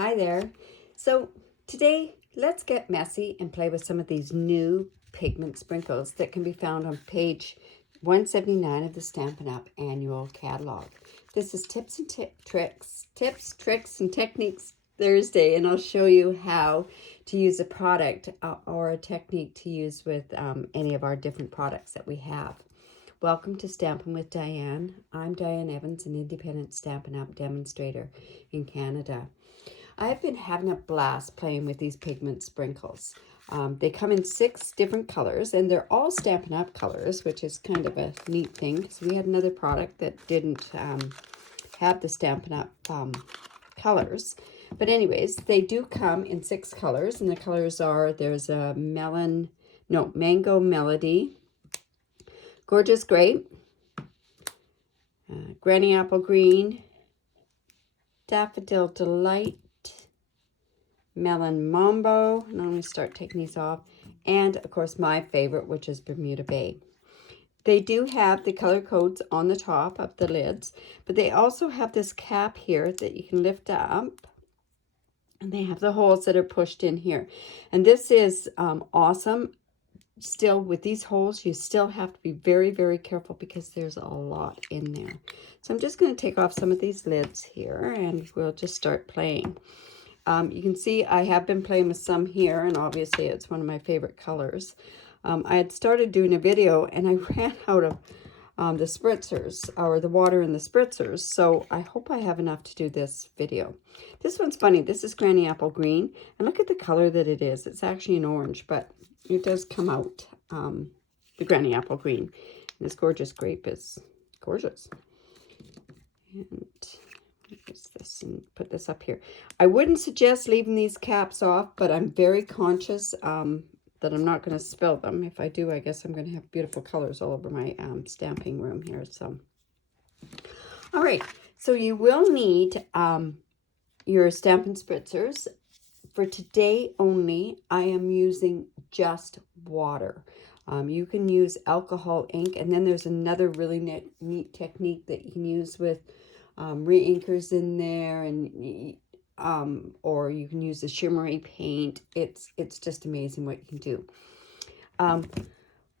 Hi there. So today let's get messy and play with some of these new pigment sprinkles that can be found on page 179 of the Stampin' Up annual catalog. This is tips, tricks, and techniques Thursday, and I'll show you how to use a product or a technique to use with any of our different products that we have. Welcome to Stampin' with Diane. I'm Diane Evans, an independent Stampin' Up demonstrator in Canada. I've been having a blast playing with these pigment sprinkles. They come in 6 different colors, and they're all Stampin' Up colors, which is kind of a neat thing because we had another product that didn't have the Stampin' Up colors. But anyways, they do come in 6 colors, and the colors are, there's a Mango Melody, Gorgeous Grape, Granny Apple Green, Daffodil Delight, Melon Mambo, and I'm going to start taking these off, and of course my favorite, which is Bermuda Bay. They do have the color codes on the top of the lids, but they also have this cap here that you can lift up, and they have the holes that are pushed in here. And this is awesome. Still, with these holes, you still have to be very, very careful because there's a lot in there. So I'm just going to take off some of these lids here, and we'll just start playing. You can see I have been playing with some here, and obviously it's one of my favorite colors. I had started doing a video, and I ran out of the spritzers, or the water in the spritzers, so I hope I have enough to do this video. This one's funny. This is Granny Apple Green, and look at the color that it is. It's actually an orange, but it does come out, the Granny Apple Green. And this Gorgeous Grape is gorgeous. And use this and put this up here. I wouldn't suggest leaving these caps off, but I'm very conscious that I'm not going to spill them. If I do, I guess I'm going to have beautiful colors all over my stamping room here. So, all right. So you will need your Stampin' Spritzers. For today only, I am using just water. You can use alcohol ink, and then there's another really neat technique that you can use with re-inkers in there, and or you can use the shimmery paint. It's just amazing what you can do.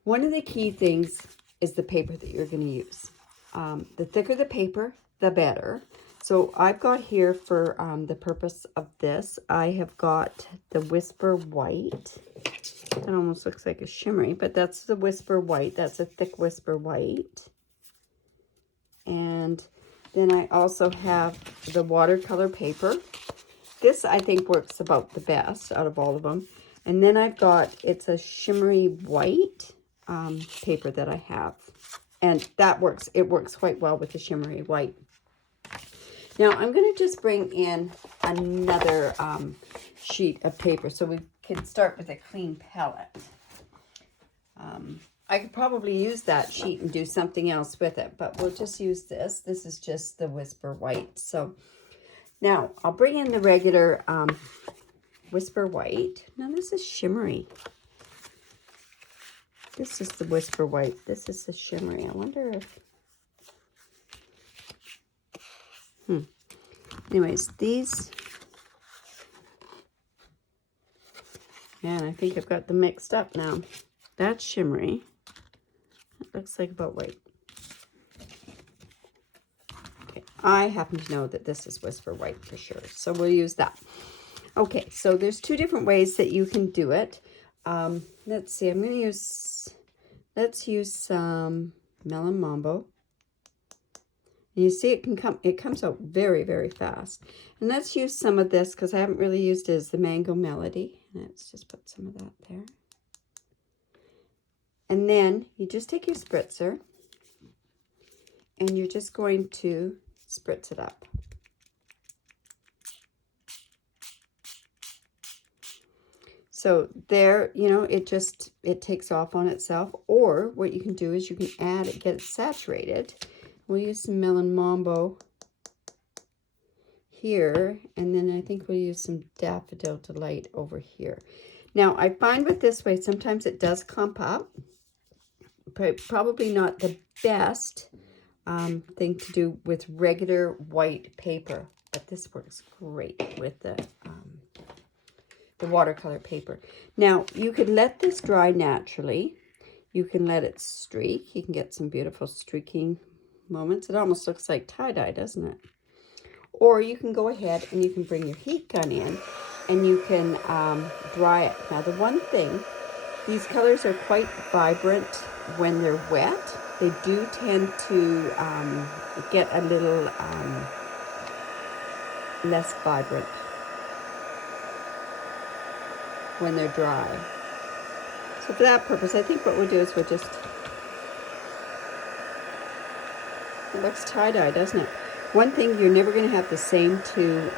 One of the key things is the paper that you're going to use. The thicker the paper, the better. So I've got here, for the purpose of this, I have got the Whisper White. It almost looks like a shimmery, but that's the Whisper White. That's a thick Whisper White. And then I also have the watercolor paper. This, I think, works about the best out of all of them. And then I've got, it's a shimmery white paper that I have. And that works, it works quite well with the shimmery white. Now, I'm going to just bring in another sheet of paper so we can start with a clean palette. I could probably use that sheet and do something else with it, but we'll just use this. This is just the Whisper White. So now I'll bring in the regular Whisper White. Now this is shimmery. This is the Whisper White. This is the shimmery. I wonder if... Anyways, these... And I think I've got them mixed up now. That's shimmery. It looks like about white. Okay, I happen to know that this is Whisper White for sure, so we'll use that. Okay, so there's 2 different ways that you can do it. Let's see, I'm going to use, let's use some Melon Mambo. And you see it comes out very, very fast. And let's use some of this, because I haven't really used it, as the Mango Melody. Let's just put some of that there. And then you just take your spritzer, and you're just going to spritz it up. So there, you know, it takes off on itself. Or what you can do is you can add it, get it saturated. We'll use some Melon Mambo here, and then I think we'll use some Daffodil Delight over here. Now, I find with this way, sometimes it does clump up. Probably not the best thing to do with regular white paper. but this works great with the watercolor paper. Now, you could let this dry naturally. You can let it streak. You can get some beautiful streaking moments. It almost looks like tie-dye, doesn't it? Or you can go ahead and you can bring your heat gun in and you can dry it. Now, the one thing, these colors are quite vibrant when they're wet. They do tend to get a little less vibrant when they're dry. So for that purpose, I think what we'll do is we'll just, it looks tie-dye, doesn't it? One thing, you're never going to have the same two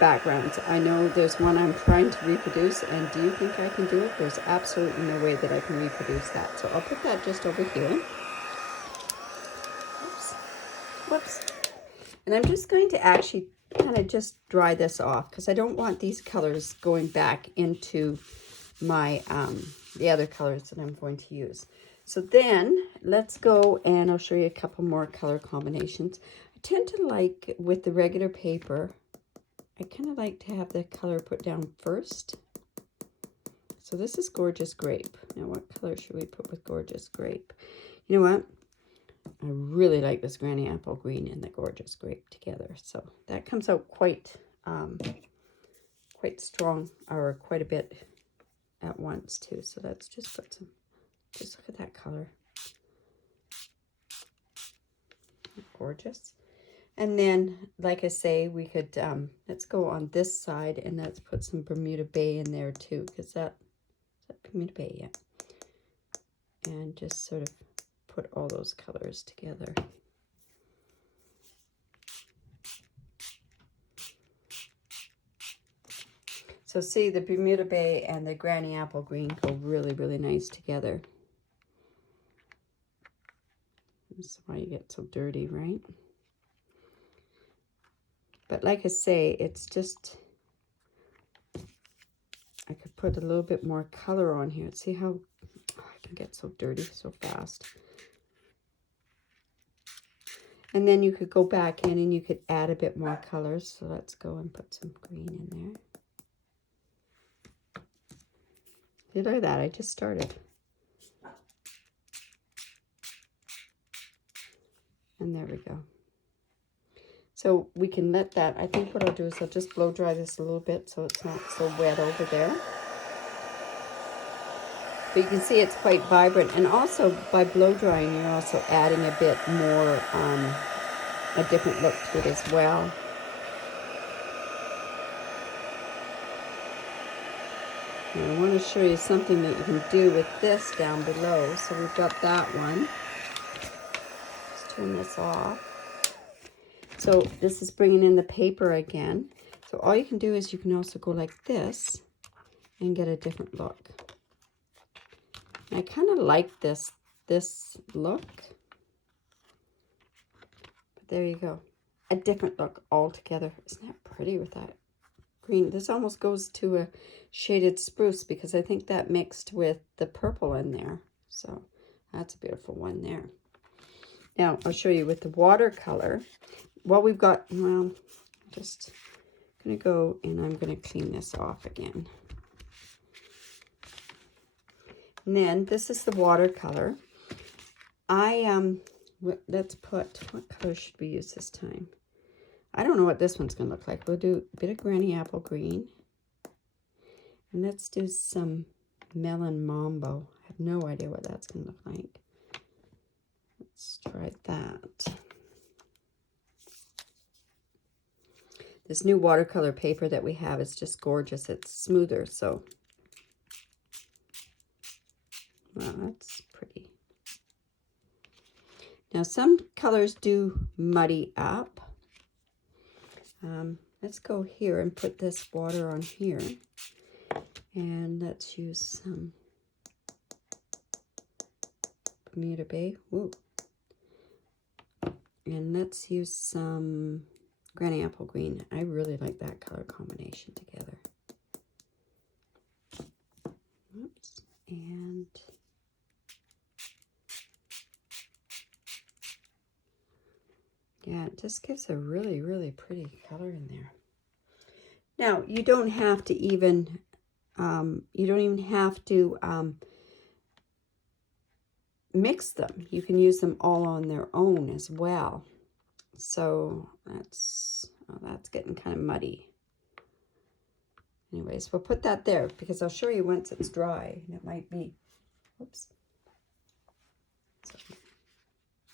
backgrounds. I know there's one I'm trying to reproduce, and do you think I can do it? There's absolutely no way that I can reproduce that. So I'll put that just over here. Oops. Whoops. And I'm just going to actually kind of just dry this off because I don't want these colors going back into my the other colors that I'm going to use. So then let's go and I'll show you a couple more color combinations. I tend to like, with the regular paper, I kind of like to have the color put down first. So this is Gorgeous Grape. Now what color should we put with Gorgeous Grape? You know what? I really like this Granny Apple Green and the Gorgeous Grape together. So that comes out quite strong, or quite a bit at once too. So let's just put some, just look at that color. Gorgeous. And then, like I say, we could, let's go on this side and let's put some Bermuda Bay in there too, because is that Bermuda Bay? Yeah. And just sort of put all those colors together. So see, the Bermuda Bay and the Granny Apple Green go really, really nice together. That's why you get so dirty, right? But like I say, it's just, I could put a little bit more color on here. See how I can get so dirty so fast. And then you could go back in and you could add a bit more colors. So let's go and put some green in there. Look at that, I just started. And there we go. So we can let that, I think what I'll do is I'll just blow dry this a little bit so it's not so wet over there. But you can see it's quite vibrant. And also by blow drying, you're also adding a bit more, a different look to it as well. And I want to show you something that you can do with this down below. So we've got that one. Let's turn this off. So this is bringing in the paper again. So all you can do is you can also go like this and get a different look. And I kind of like this look. But there you go. A different look altogether. Isn't that pretty with that green? This almost goes to a shaded spruce because I think that mixed with the purple in there. So that's a beautiful one there. Now I'll show you with the watercolor. What we've got, well, just gonna go and I'm gonna clean this off again. And then this is the watercolor. Let's put, what color should we use this time? I don't know what this one's gonna look like. We'll do a bit of Granny Apple Green. And let's do some Melon Mambo. I have no idea what that's gonna look like. Let's try that. This new watercolor paper that we have is just gorgeous. It's smoother, so. Wow, that's pretty. Now some colors do muddy up. Let's go here and put this water on here. And let's use some Bermuda Bay. Woo. And let's use some Granny Apple Green. I really like that color combination together. Oops. And Yeah, it just gives a really, really pretty color in there. Now, you don't have to even, mix them. You can use them all on their own as well. So that's getting kind of muddy. Anyways, we'll put that there because I'll show you once it's dry. And it might be, whoops. So,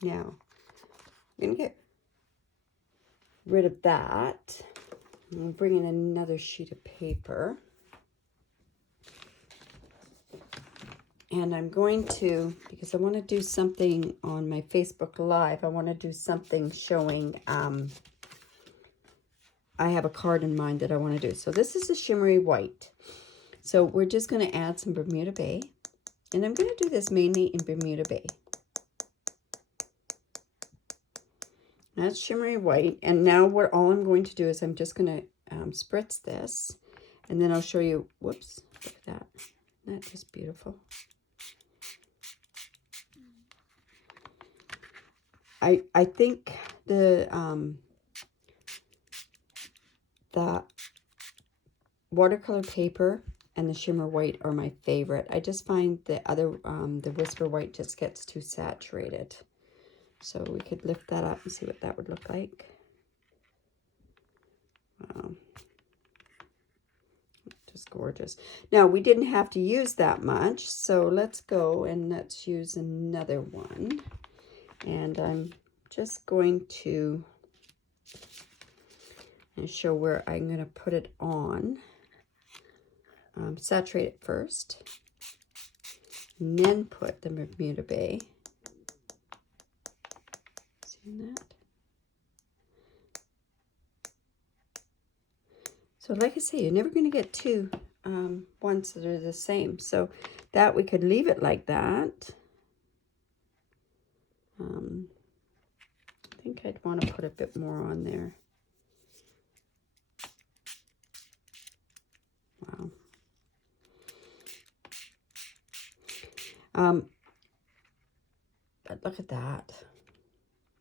now, I'm going to get rid of that. I'm bringing another sheet of paper. And I'm going to, because I want to do something on my Facebook Live, I want to do something showing, I have a card in mind that I want to do. So this is a shimmery white. So we're just going to add some Bermuda Bay. And I'm going to do this mainly in Bermuda Bay. That's shimmery white. And now all I'm going to do is I'm just going to spritz this. And then I'll show you, whoops, look at that. Isn't that just beautiful? I think the watercolor paper and the shimmer white are my favorite. I just find the other, the Whisper White just gets too saturated. So we could lift that up and see what that would look like. Wow. Just gorgeous. Now, we didn't have to use that much, so let's go and let's use another one. And I'm just going to show where I'm going to put it on. Saturate it first, and then put the Bermuda Bay. See that? So like I say, you're never going to get two ones that are the same. So that we could leave it like that. I think I'd want to put a bit more on there. Wow. But look at that.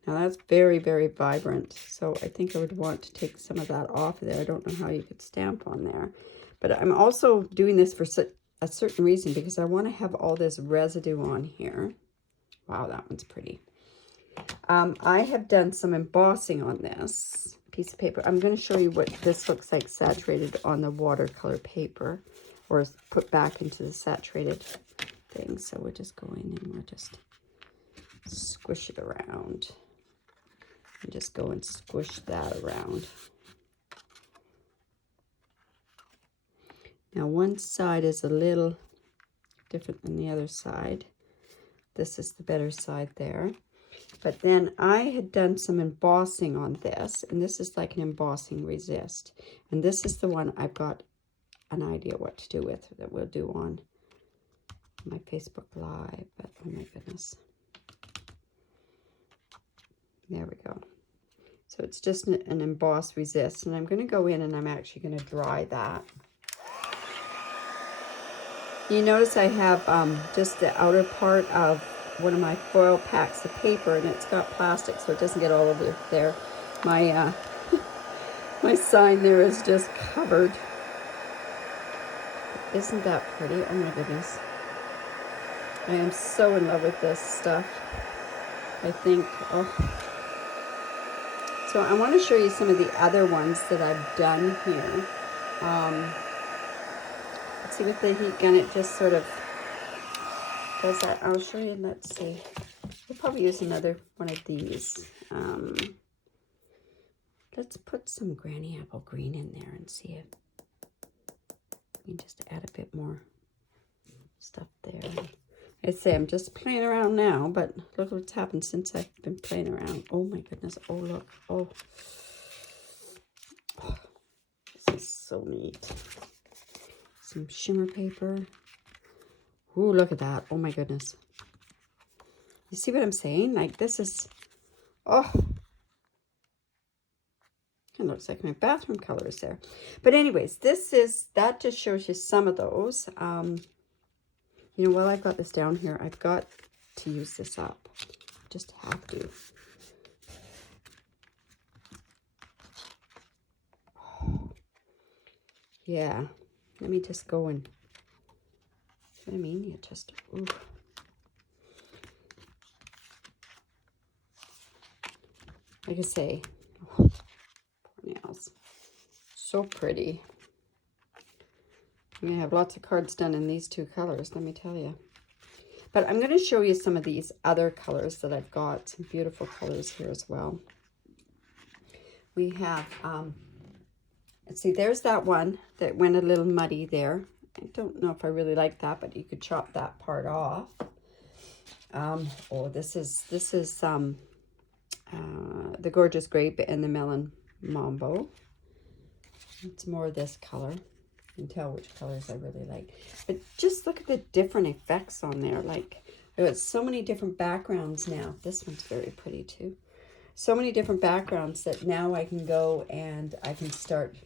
Now that's very, very vibrant. So I think I would want to take some of that off of there. I don't know how you could stamp on there. But I'm also doing this for a certain reason because I want to have all this residue on here. Wow, that one's pretty. I have done some embossing on this piece of paper. I'm going to show you what this looks like saturated on the watercolor paper or put back into the saturated thing. So we'll just go in and we'll just squish it around. And just go and squish that around. Now one side is a little different than the other side. This is the better side there. But then I had done some embossing on this, and this is like an embossing resist. And this is the one I've got an idea what to do with, that we'll do on my Facebook Live. But oh my goodness. There we go. So it's just an emboss resist, and I'm going to go in and I'm actually going to dry that. You notice I have just the outer part of one of my foil packs of paper, and it's got plastic so it doesn't get all over there. My my sign there is just covered. Isn't that pretty? Oh my goodness. I am so in love with this stuff. I think, oh. So I want to show you some of the other ones that I've done here. Let's see with the heat gun, it just sort of does that. I'll show you, let's see. We'll probably use another one of these. Let's put some Granny Apple Green in there and see if we can just add a bit more stuff there. I say I'm just playing around now, but look what's happened since I've been playing around. Oh my goodness. Oh, look. Oh, this is so neat. Some shimmer paper. Ooh, look at that. Oh my goodness. You see what I'm saying? Like this is, oh, it looks like my bathroom colors there. But anyways, that just shows you some of those. You know, while I've got this down here, I've got to use this up. Just have to. Yeah. Let me just go and, what I mean, you just, ooh. Like I say, oh, nails. So pretty. I'm going to have lots of cards done in these two colors, let me tell you. But I'm going to show you some of these other colors that I've got. Some beautiful colors here as well. We have, let's see, there's that one that went a little muddy there. I don't know if I really like that, but you could chop that part off. Oh, this is the Gorgeous Grape and the Melon Mambo. It's more of this color. You can tell which colors I really like. But just look at the different effects on there. Like, there's so many different backgrounds now. This one's very pretty too. So many different backgrounds that now I can go and I can start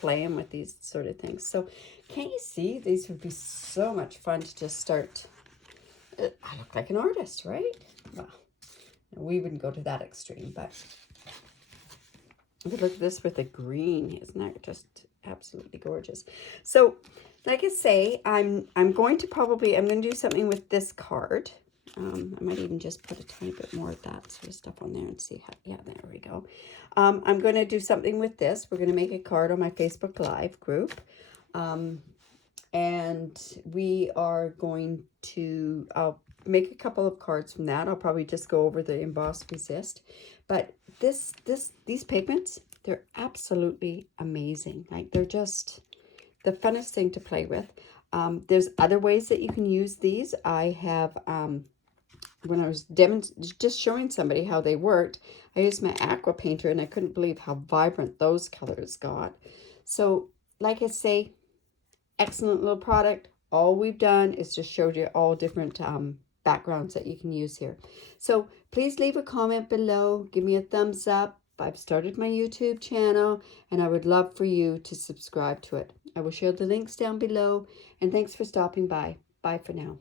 playing with these sort of things. So can't you see? These would be so much fun to just start. I look like an artist, right? Well, we wouldn't go to that extreme, but look at this with the green. Isn't that just absolutely gorgeous? So like I say, I'm going to do something with this card. I might even just put a tiny bit more of that sort of stuff on there and see how, yeah, there we go. I'm going to do something with this. We're going to make a card on my Facebook Live group. And we are going to, I'll make a couple of cards from that. I'll probably just go over the Emboss Resist. But these pigments, they're absolutely amazing. Like, they're just the funnest thing to play with. There's other ways that you can use these. I have, when I was just showing somebody how they worked, I used my aqua painter and I couldn't believe how vibrant those colors got. So like I say, excellent little product. All we've done is just showed you all different backgrounds that you can use here. So please leave a comment below. Give me a thumbs up. I've started my YouTube channel and I would love for you to subscribe to it. I will share the links down below, and thanks for stopping by. Bye for now.